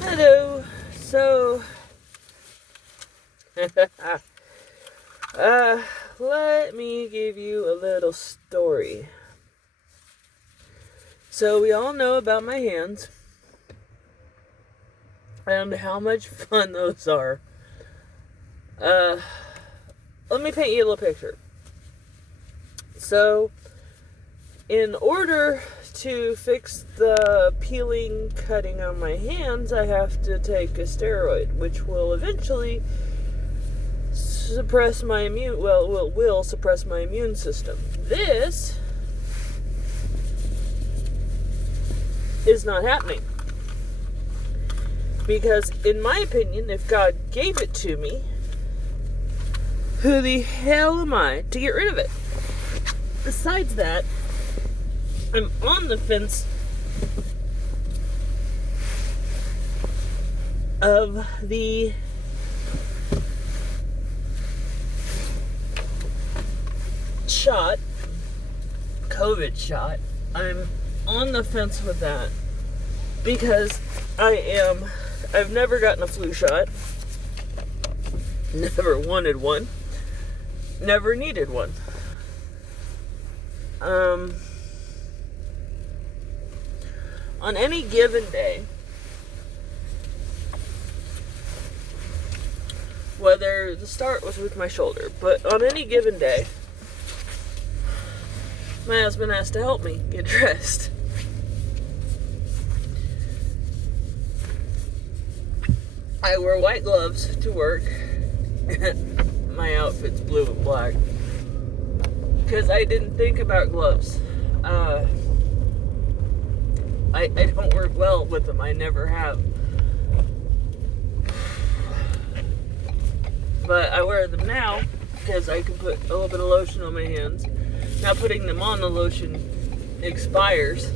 Hello. So, let me give you a little story. So, we all know about my hands and how much fun those are. Let me paint you a little picture. So, in order to fix the peeling, cutting on my hands, I have to take a steroid, which will eventually suppress my will suppress my immune system. This is not happening. Because, in my opinion, if God gave it to me, who the hell am I to get rid of it? Besides that, I'm on the fence of the shot, COVID shot. I'm on the fence with that because I've never gotten a flu shot, never wanted one, never needed one. On any given day, whether the start was with my shoulder, but on any given day, my husband has to help me get dressed. I wear white gloves to work. My outfit's blue and black. Because I didn't think about gloves. I don't work well with them. I never have. But I wear them now because I can put a little bit of lotion on my hands. Now putting them on, the lotion expires.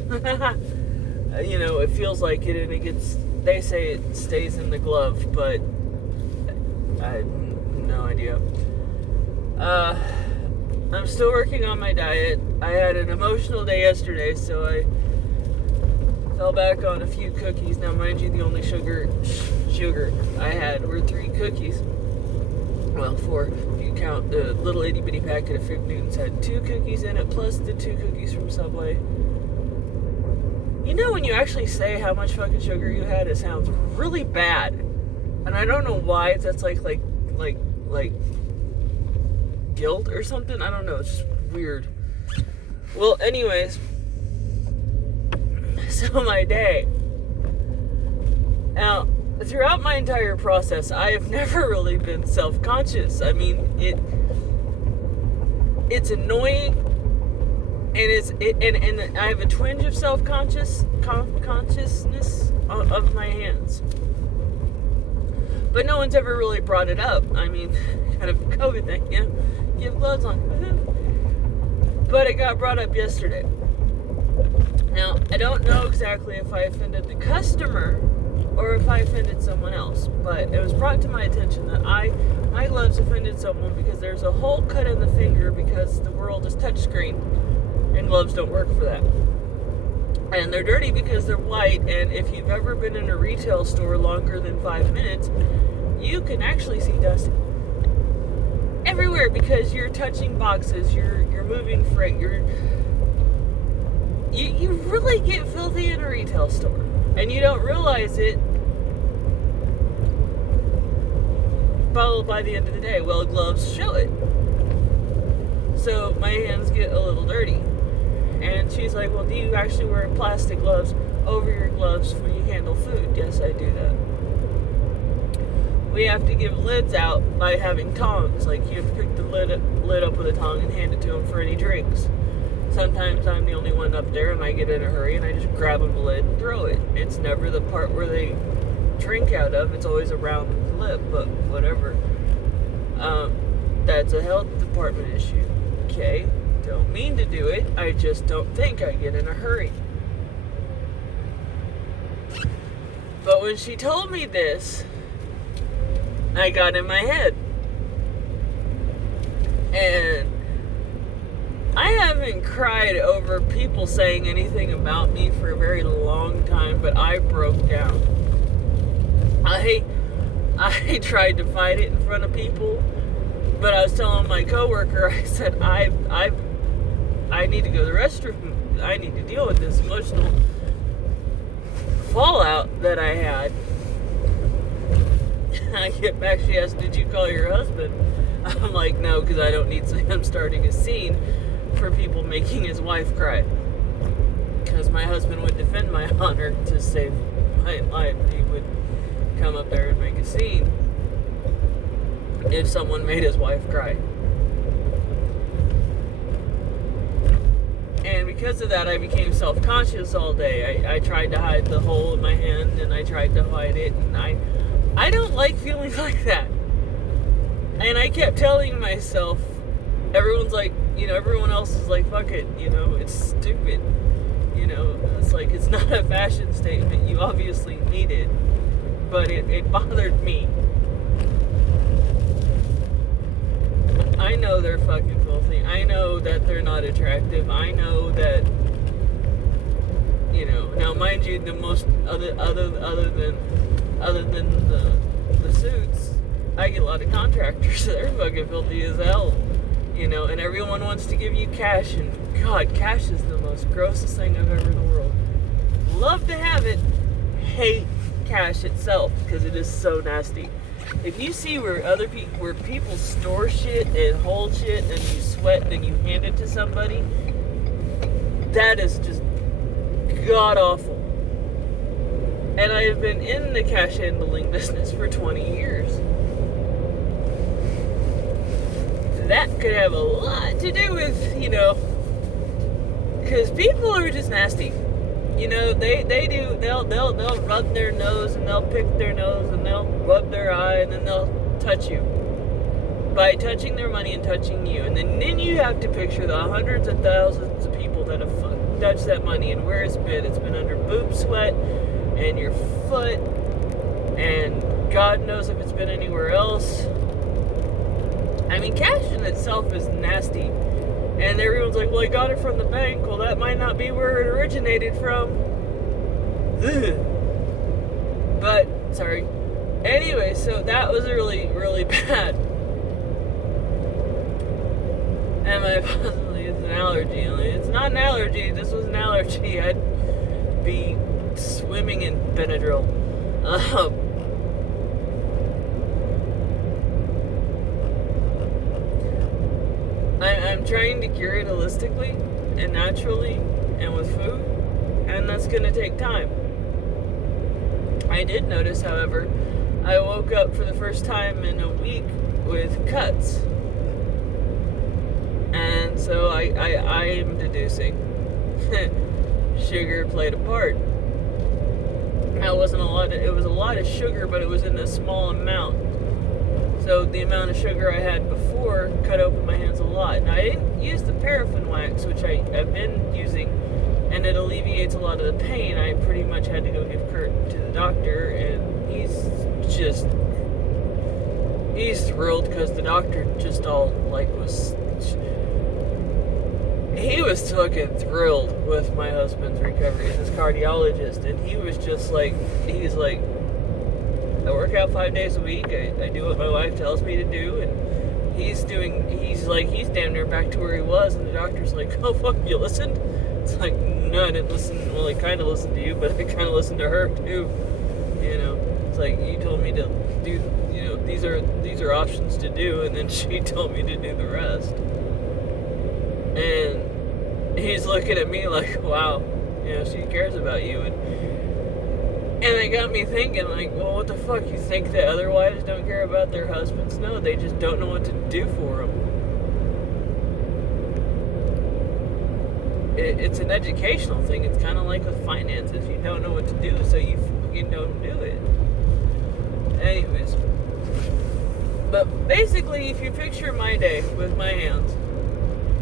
It feels like it, and it gets, they say it stays in the glove, but I have no idea. I'm still working on my diet. I had an emotional day yesterday, so I fell back on a few cookies. Now, mind you, the only sugar I had were 3 cookies. Well, 4, if you count the little itty bitty packet of Fig Newtons. Had 2 cookies in it, plus the 2 cookies from Subway. You know, when you actually say how much fucking sugar you had, it sounds really bad. And I don't know why. That's like guilt or something. I don't know. It's just weird. Well, anyways. So my day. Now, throughout my entire process, I have never really been self-conscious. I mean, it's annoying, and I have a twinge of consciousness of my hands. But no one's ever really brought it up. I mean, kind of a COVID thing, you have gloves on. But it got brought up yesterday. Now, I don't know exactly if I offended the customer or if I offended someone else, but it was brought to my attention that my gloves offended someone because there's a hole cut in the finger because the world is touchscreen and gloves don't work for that. And they're dirty because they're white, and if you've ever been in a retail store longer than 5 minutes, you can actually see dust everywhere because you're touching boxes, you're moving freight, you really get filthy in a retail store. And you don't realize it by the end of the day. Well, gloves show it. So my hands get a little dirty. And she's like, well, do you actually wear plastic gloves over your gloves when you handle food? Yes, I do that. We have to give lids out by having tongs. Like, you have to pick the lid up with a tong and hand it to them for any drinks. Sometimes I'm the only one up there and I get in a hurry and I just grab them the lid and throw it. It's never the part where they drink out of. It's always around the lip, but whatever. That's a health department issue. Okay, don't mean to do it. I just don't think I get in a hurry. But when she told me this, I got in my head. And I haven't cried over people saying anything about me for a very long time, but I broke down. I tried to fight it in front of people, but I was telling my coworker, I said, I need to go to the restroom. I need to deal with this emotional fallout that I had. I get back, she asked, did you call your husband? I'm like, no, because I don't need him starting a scene for people making his wife cry. Because my husband would defend my honor to save my life. He would come up there and make a scene if someone made his wife cry. And because of that, I became self-conscious all day. I tried to hide the hole in my hand, and I tried to hide it, and I don't like feeling like that. And I kept telling myself, everyone's like, everyone else is like, fuck it, it's stupid. It's like, it's not a fashion statement. You obviously need it. But it bothered me. I know they're fucking filthy. I know that they're not attractive. I know that, now mind you, the most, other than the suits, I get a lot of contractors that are fucking filthy as hell, and everyone wants to give you cash, and God, cash is the most grossest thing I've ever in the world. Love to have it, hate cash itself, because it is so nasty. If you see where people store shit and hold shit and you sweat and you hand it to somebody, that is just god awful. And I have been in the cash handling business for 20 years. That could have a lot to do with, because people are just nasty. They'll rub their nose and they'll pick their nose and they'll rub their eye and then they'll touch you by touching their money and touching you. And then you have to picture the hundreds of thousands of people that have touched that money and where it's been. It's been under boob sweat and your foot, and God knows if it's been anywhere else. I mean, cash in itself is nasty. And everyone's like, well, I got it from the bank. Well, that might not be where it originated from. Ugh. But, sorry. Anyway, so that was really, really bad. And my possibly it's an allergy. It's not an allergy. This was an allergy. I'd be swimming in Benadryl. I'm trying to cure it holistically and naturally and with food, and that's going to take time. I did notice, however, I woke up for the first time in a week with cuts, and so I am deducing sugar played a part. It was a lot of sugar, but it was in a small amount. So the amount of sugar I had before cut open my hands a lot. Now, I didn't use the paraffin wax, which I've been using, and it alleviates a lot of the pain. I pretty much had to go give Kurt to the doctor, and he's thrilled because the doctor just he was fucking thrilled with my husband's recovery, his cardiologist, and he was just like, he's like, I work out 5 days a week. I do what my wife tells me to do, and he's damn near back to where he was, and the doctor's like, oh fuck, you listened? It's like, no, I didn't listen. Well, I kind of listened to you, but I kind of listened to her too. It's like, you told me to do, these are options to do, and then she told me to do the rest. And he's looking at me like, wow, she cares about you. And it got me thinking, like, well, what the fuck? You think that other wives don't care about their husbands? No, they just don't know what to do for them. It's an educational thing. It's kind of like with finances. You don't know what to do, so you don't do it. Anyways. But basically, if you picture my day with my hands,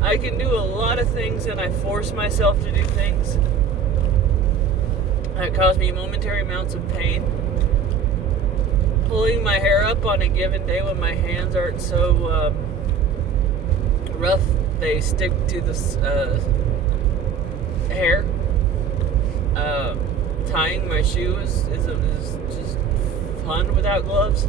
I can do a lot of things, and I force myself to do things that cause me momentary amounts of pain. Pulling my hair up on a given day when my hands aren't so rough, they stick to the hair. Tying my shoes is just pun without gloves.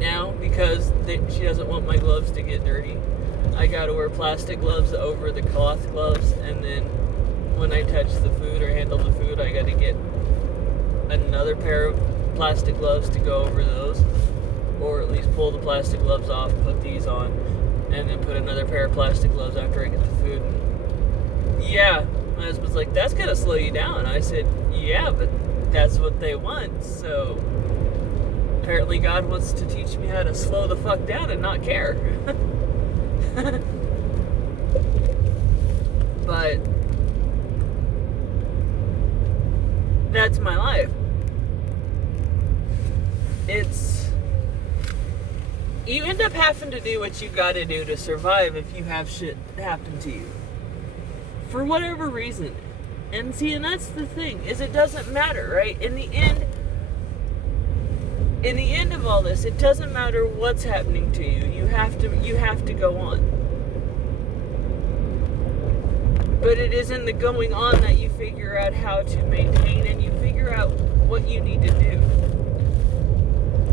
Now, because she doesn't want my gloves to get dirty, I gotta wear plastic gloves over the cloth gloves, and then when I touch the food or handle the food, I gotta get another pair of plastic gloves to go over those, or at least pull the plastic gloves off, put these on, and then put another pair of plastic gloves after I get the food. Yeah, my husband's like, that's gonna slow you down. I said, yeah, but that's what they want, so apparently God wants to teach me how to slow the fuck down and not care. But that's my life. You end up having to do what you gotta do to survive if you have shit happen to you. For whatever reason. And see, and that's the thing, is it doesn't matter, right? In the end of all this, it doesn't matter what's happening to you. You have to go on. But it is in the going on that you figure out how to maintain, and you figure out what you need to do.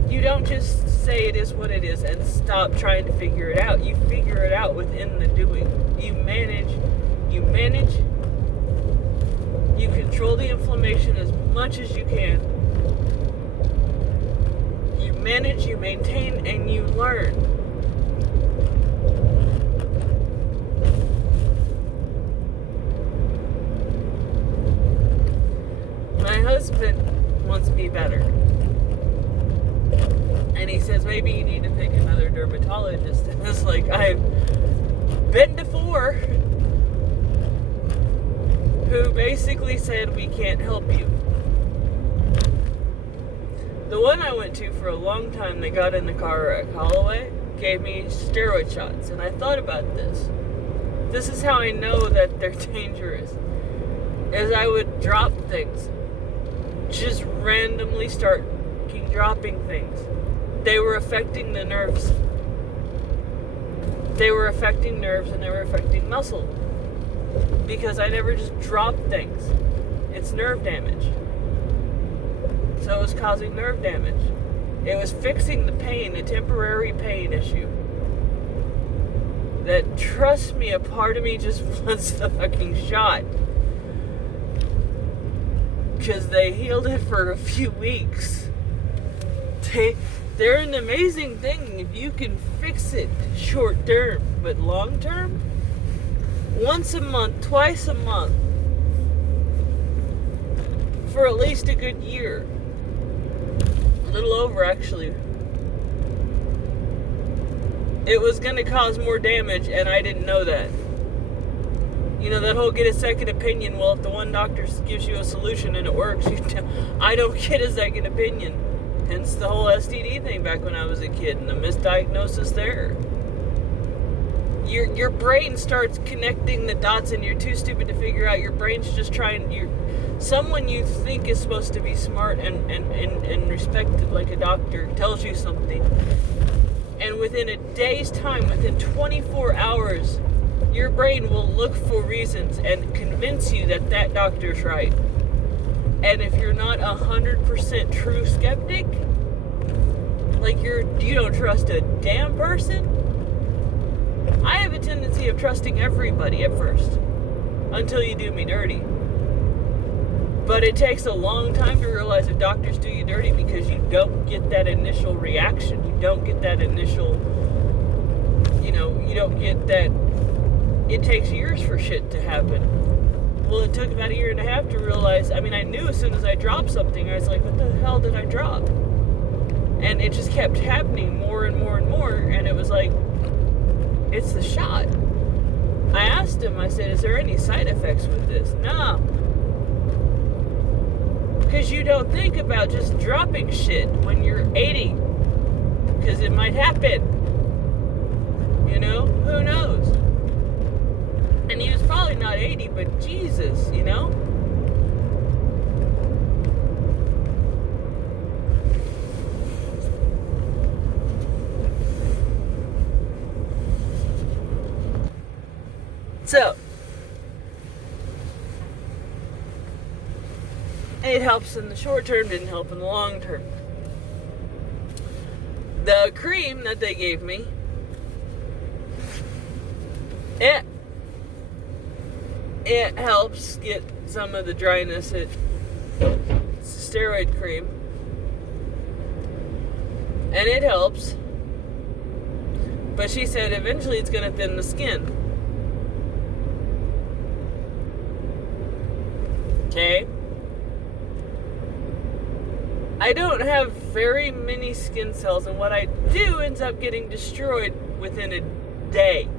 You don't just say it is what it is and stop trying to figure it out. You figure it out within the doing. You manage, you control the inflammation as much as you can. You manage, you maintain, and you learn. My husband wants me better. And he says, maybe you need to pick another dermatologist. And it's like, I've been to 4 who basically said, we can't help you. The one I went to for a long time, they got in the car at Holloway, gave me steroid shots. And I thought about this. This is how I know that they're dangerous. As I would drop things. Just randomly start dropping things. They were affecting the nerves. They were affecting nerves and they were affecting muscle. Because I never just dropped things. It's nerve damage. So it was causing nerve damage. It was fixing the pain, a temporary pain issue. That, trust me, a part of me just wants the fucking shot. Because they healed it for a few weeks. They're an amazing thing if you can fix it short term, but long term, once a month, twice a month, for at least a good year. A little over, actually. It was going to cause more damage, and I didn't know that. You know, that whole get a second opinion. Well, if the one doctor gives you a solution and it works, I don't get a second opinion. Hence the whole STD thing back when I was a kid and the misdiagnosis there. Your brain starts connecting the dots and you're too stupid to figure out. Your brain's just trying. Someone you think is supposed to be smart and respected like a doctor tells you something. And within a day's time, within 24 hours, your brain will look for reasons and convince you that that doctor's right. And if you're not 100% true skeptic, like you don't trust a damn person. I have a tendency of trusting everybody at first, until you do me dirty. But it takes a long time to realize if doctors do you dirty because you don't get that initial reaction. You don't get that initial, you don't get that. It takes years for shit to happen. Well, it took about a year and a half to realize. I mean, I knew as soon as I dropped something, I was like, what the hell did I drop? And it just kept happening more and more and more. And it was like, it's the shot. I asked him, I said, is there any side effects with this? No. Because you don't think about just dropping shit when you're 80. Because it might happen. Who knows? And he was probably not 80, but Jesus, So, It helps in the short term, didn't help in the long term. The cream that they gave me, it helps get some of the dryness. It's a steroid cream. And it helps. But she said eventually it's going to thin the skin. Okay? I don't have very many skin cells, and what I do ends up getting destroyed within a day.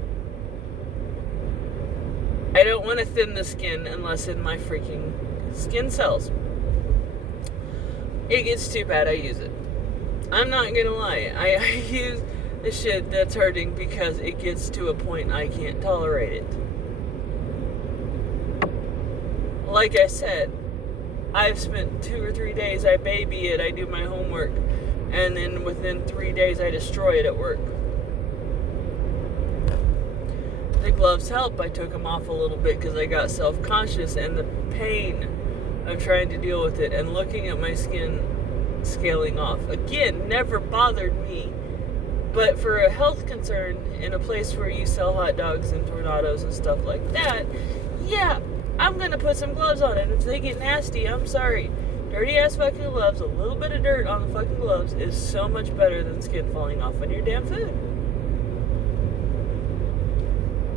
I don't want to thin the skin unless in my freaking skin cells. It gets too bad, I use it. I'm not gonna lie. I use the shit that's hurting because it gets to a point I can't tolerate it. Like I said, I've spent 2 or 3 days, I baby it, I do my homework, and then within 3 days I destroy it at work. The gloves help. I took them off a little bit because I got self-conscious, and the pain of trying to deal with it and looking at my skin scaling off, again, never bothered me. But for a health concern in a place where you sell hot dogs and tornadoes and stuff like that, yeah, I'm going to put some gloves on it. If they get nasty, I'm sorry. Dirty ass fucking gloves, a little bit of dirt on the fucking gloves is so much better than skin falling off on your damn food.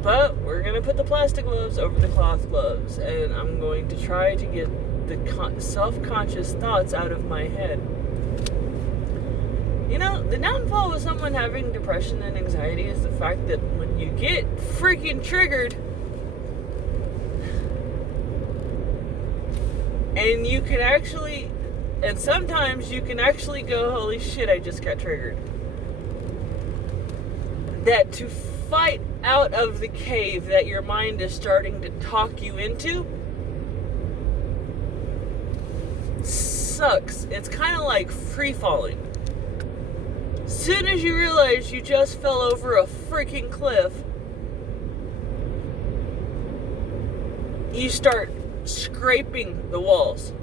But we're going to put the plastic gloves over the cloth gloves, and I'm going to try to get the self-conscious thoughts out of my head. You know, the downfall of someone having depression and anxiety is the fact that when you get freaking triggered, and you can actually, and sometimes you can actually go, holy shit, I just got triggered. That to fight out of the cave that your mind is starting to talk you into sucks. It's kind of like free falling. Soon as you realize you just fell over a freaking cliff, you start scraping the walls,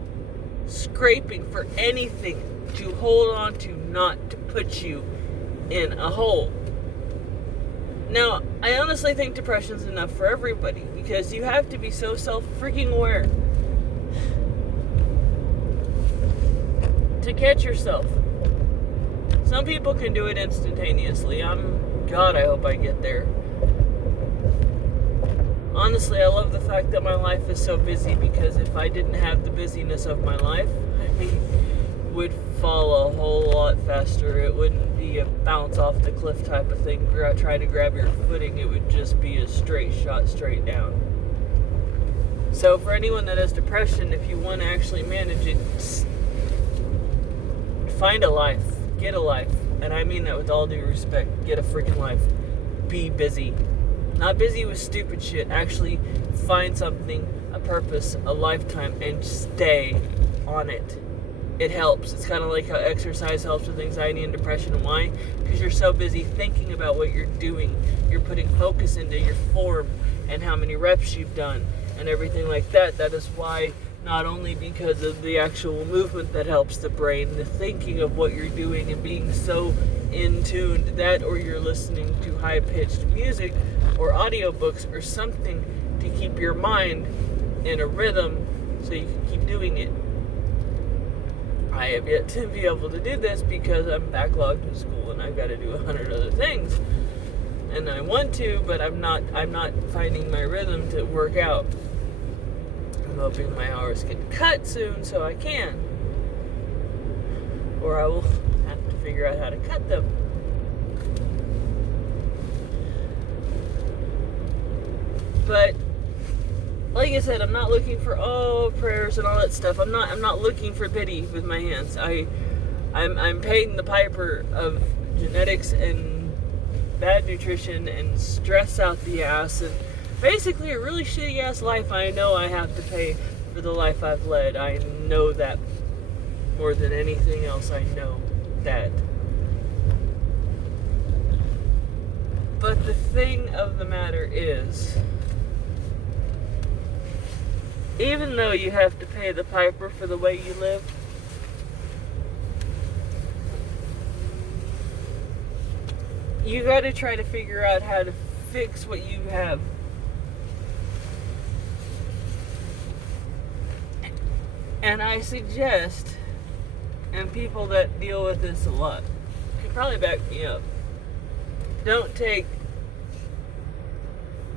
scraping for anything to hold on to, not to put you in a hole. Now, I honestly think depression's enough for everybody, because you have to be so self-freaking aware to catch yourself. Some people can do it instantaneously. God, I hope I get there. Honestly, I love the fact that my life is so busy, because if I didn't have the busyness of my life, I would fall a whole lot faster. It wouldn't be a bounce off the cliff type of thing, try to grab your footing. It would just be a straight shot straight down. So for anyone that has depression, if you want to actually manage it, find a life. Get a life. And I mean that with all due respect. Get a freaking life. Be busy. Not busy with stupid shit. Actually find something, a purpose, a lifetime, and stay on it. It helps. It's kind of like how exercise helps with anxiety and depression. Why? Because you're so busy thinking about what you're doing. You're putting focus into your form and how many reps you've done and everything like that. That is why, not only because of the actual movement that helps the brain, the thinking of what you're doing and being so in tune to that, or you're listening to high-pitched music or audiobooks or something to keep your mind in a rhythm so you can keep doing it. I have yet to be able to do this because I'm backlogged in school and I've got to do 100 other things. And I want to, but I'm not finding my rhythm to work out. I'm hoping my hours get cut soon so I can. Or I will have to figure out how to cut them. But like I said, I'm not looking for prayers and all that stuff. I'm not looking for pity with my hands. I'm paying the piper of genetics and bad nutrition and stress out the ass and basically a really shitty ass life. I know I have to pay for the life I've led. I know that more than anything else. I know that. But the thing of the matter is, even though you have to pay the piper for the way you live, you got to try to figure out how to fix what you have. And I suggest, and people that deal with this a lot can probably back me up, don't take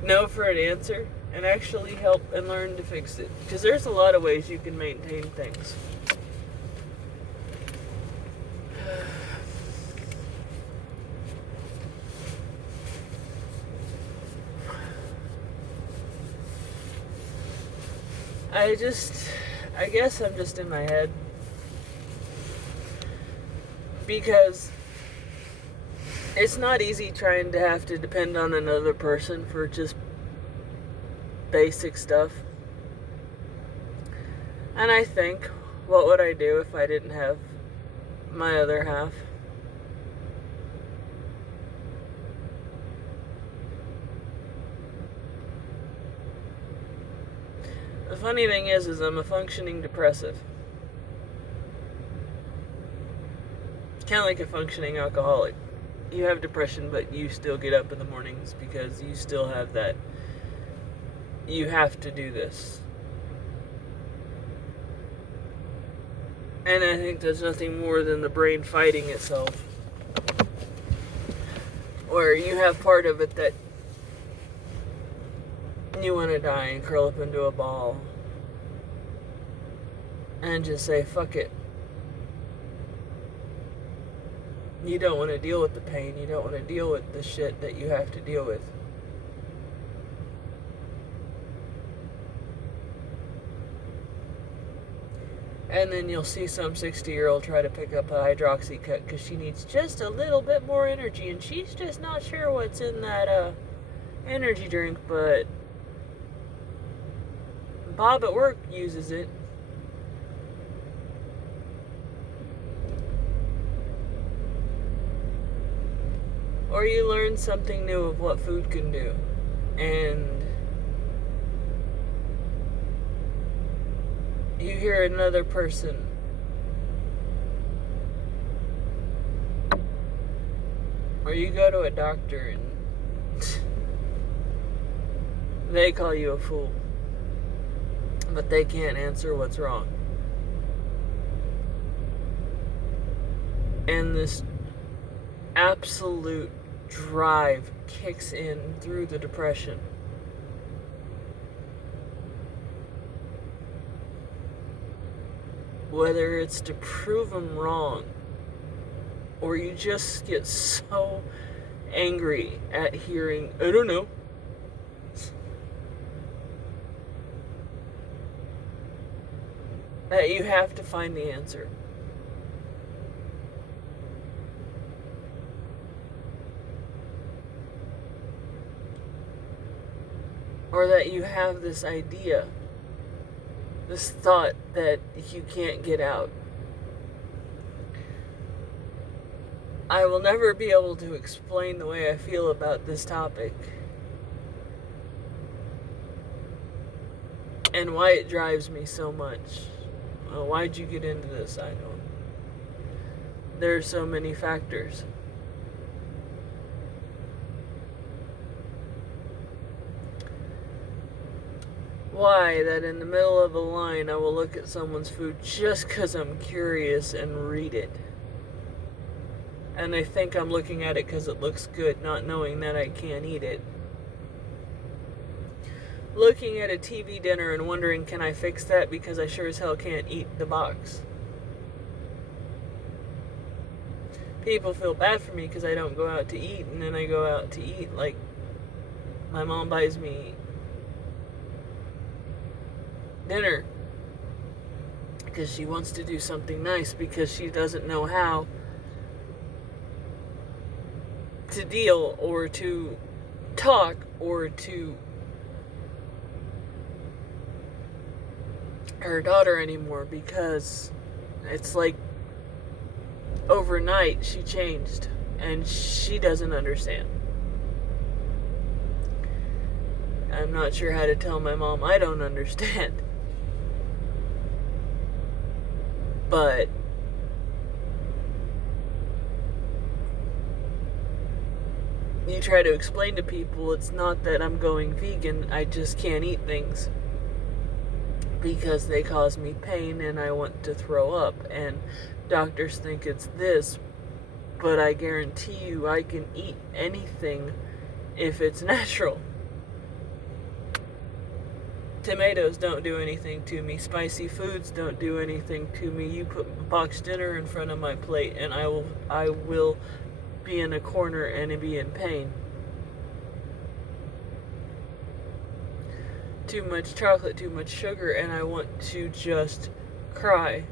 no for an answer and actually help and learn to fix it. Because there's a lot of ways you can maintain things. I guess I'm just in my head. Because it's not easy trying to have to depend on another person for just basic stuff. And I think, what would I do if I didn't have my other half? The funny thing is I'm a functioning depressive. Kind of like a functioning alcoholic. You have depression, but you still get up in the mornings because you still have that. You have to do this. And I think there's nothing more than the brain fighting itself. Where you have part of it that you want to die and curl up into a ball and just say, fuck it. You don't want to deal with the pain. You don't want to deal with the shit that you have to deal with. And then you'll see some 60-year-old try to pick up a hydroxy cut because she needs just a little bit more energy, and she's just not sure what's in that energy drink, but Bob at work uses it. Or you learn something new of what food can do. And you hear another person or you go to a doctor and they call you a fool, but they can't answer what's wrong. And this absolute drive kicks in through the depression. Whether it's to prove them wrong, or you just get so angry at hearing, I don't know. That you have to find the answer. Or that you have this idea, this thought that you can't get out. I will never be able to explain the way I feel about this topic and why it drives me so much. Well, why'd you get into this? I don't. There are so many factors. Why that in the middle of a line I will look at someone's food just because I'm curious and read it. And I think I'm looking at it because it looks good, not knowing that I can't eat it. Looking at a TV dinner and wondering, can I fix that? Because I sure as hell can't eat the box. People feel bad for me because I don't go out to eat, and then I go out to eat. Like, my mom buys me dinner because she wants to do something nice because she doesn't know how to deal or to talk or to her daughter anymore, because it's like overnight she changed and she doesn't understand. I'm not sure how to tell my mom I don't understand. But you try to explain to people it's not that I'm going vegan, I just can't eat things because they cause me pain and I want to throw up, and doctors think it's this, but I guarantee you I can eat anything if it's natural. Tomatoes don't do anything to me. Spicy foods don't do anything to me. You put boxed dinner in front of my plate and I will be in a corner and be in pain. Too much chocolate, too much sugar, and I want to just cry.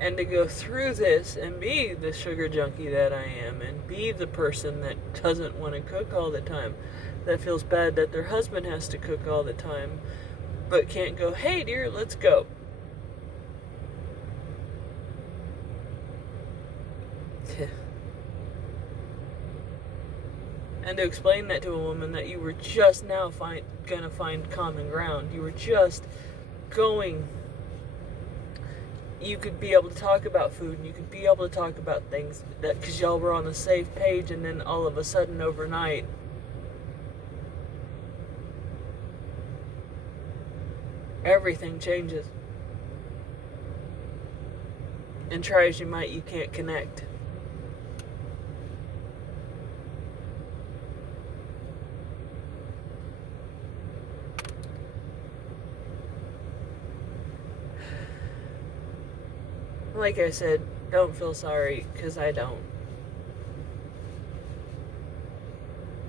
And to go through this and be the sugar junkie that I am, and be the person that doesn't want to cook all the time, that feels bad that their husband has to cook all the time, but can't go, hey dear, let's go. And to explain that to a woman that you were just now gonna find common ground. You were just going. You could be able to talk about food, and you could be able to talk about things that because y'all were on the safe page, and then all of a sudden overnight, everything changes. And try as you might, you can't connect. Like I said, don't feel sorry, because I don't.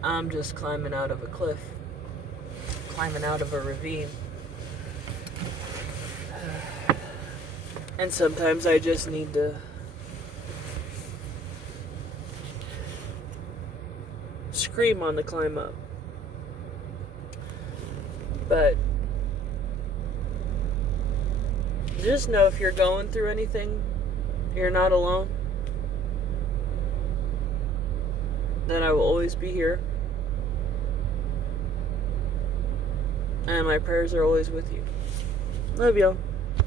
I'm just climbing out of a cliff. Climbing out of a ravine. And sometimes I just need to scream on the climb up. But just know if you're going through anything, you're not alone. That I will always be here. And my prayers are always with you. Love y'all.